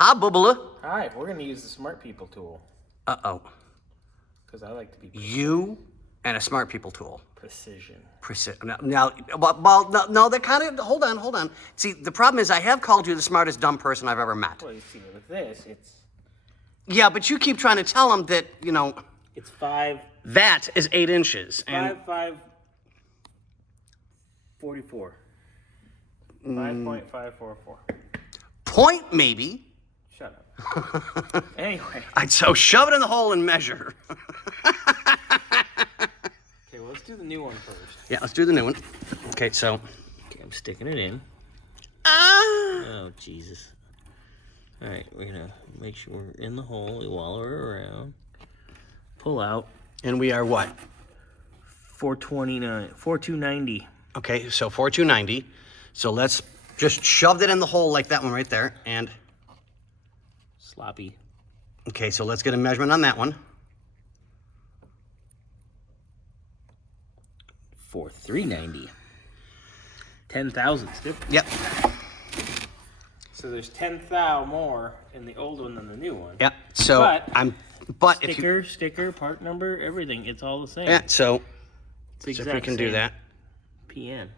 Hi, Bubba. Hi, we're going to use the smart people tool. Uh-oh. Because I like to be You and a smart people tool. precision. No, that kind of, hold on. See, the problem is I have called you the smartest dumb person I've ever met. Well, you see, with this, it's... Yeah, but you keep trying to tell them that, It's 5... That is 8 inches. 5.44. 5.544. Point, maybe. Shut up. Anyway. So shove it in the hole and measure. Okay, well, let's do the new one first. Yeah, let's do the new one. Okay, so. Okay, I'm sticking it in. Oh, Jesus. All right, we're going to make sure we're in the hole. We wallow her around. Pull out. And we are what? 4,290. Okay, so 4,290. So let's just shove it in the hole like that one right there. And. Sloppy. Okay, so let's get a measurement on that one. 4,390. 10 thousandths. Yep. So there's 10 thou more in the old one than the new one. Yep. So but if you sticker, part number, everything, it's all the same. Yeah. So it's if we can do that. PN.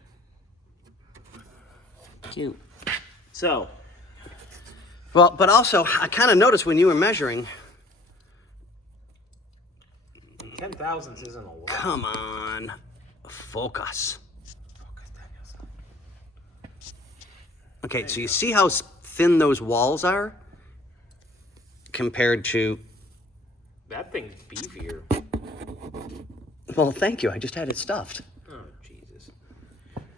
Cute. So. Well, but also I kind of noticed when you were measuring. 10 thousandths isn't a lot. Come on, focus. Okay, so you see how thin those walls are compared to... That thing's beefier. Well, thank you. I just had it stuffed. Oh, Jesus.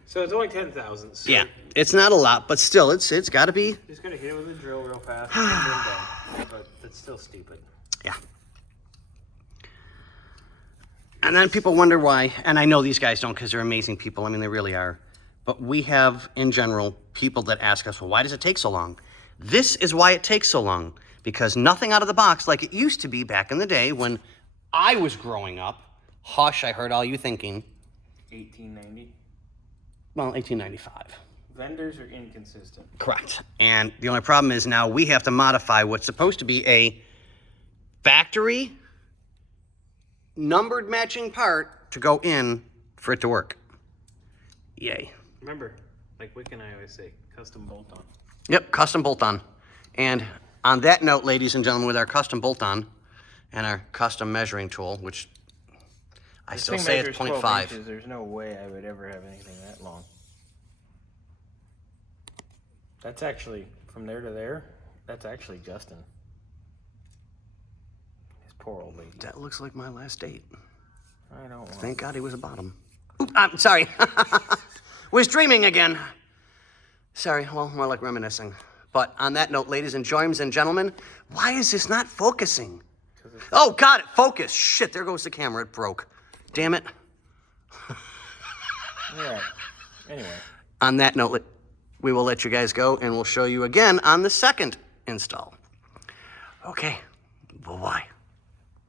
So it's only 10 thousandths. So Yeah, it's not a lot, but still, it's got to be... Just going to hit it with a drill real fast. And then done. But that's still stupid. Yeah. And then people wonder why, and I know these guys don't because they're amazing people. I mean, they really are. But we have, in general, people that ask us, well, why does it take so long? This is why it takes so long. Because nothing out of the box like it used to be back in the day when I was growing up. Hush, I heard all you thinking. 1890? Well, 1895. Vendors are inconsistent. Correct. And the only problem is now we have to modify what's supposed to be a factory numbered matching part to go in for it to work. Yay. Remember, like Wick and I always say, custom bolt-on. Yep, custom bolt-on. And on that note, ladies and gentlemen, with our custom bolt-on and our custom measuring tool, which I still say it's 0.5. There's no way I would ever have anything that long. That's actually, from there to there, that's actually Justin. His poor old lady. That looks like my last date. I don't want. Thank God he was a bottom. Oop, I'm sorry. Was dreaming again. Sorry, well, more like reminiscing. But on that note, ladies and gentlemen, why is this not focusing? Oh, got it, focus. Shit, there goes the camera, it broke. Damn it. All right, anyway. On that note, we will let you guys go and we'll show you again on the second install. Okay, bye-bye.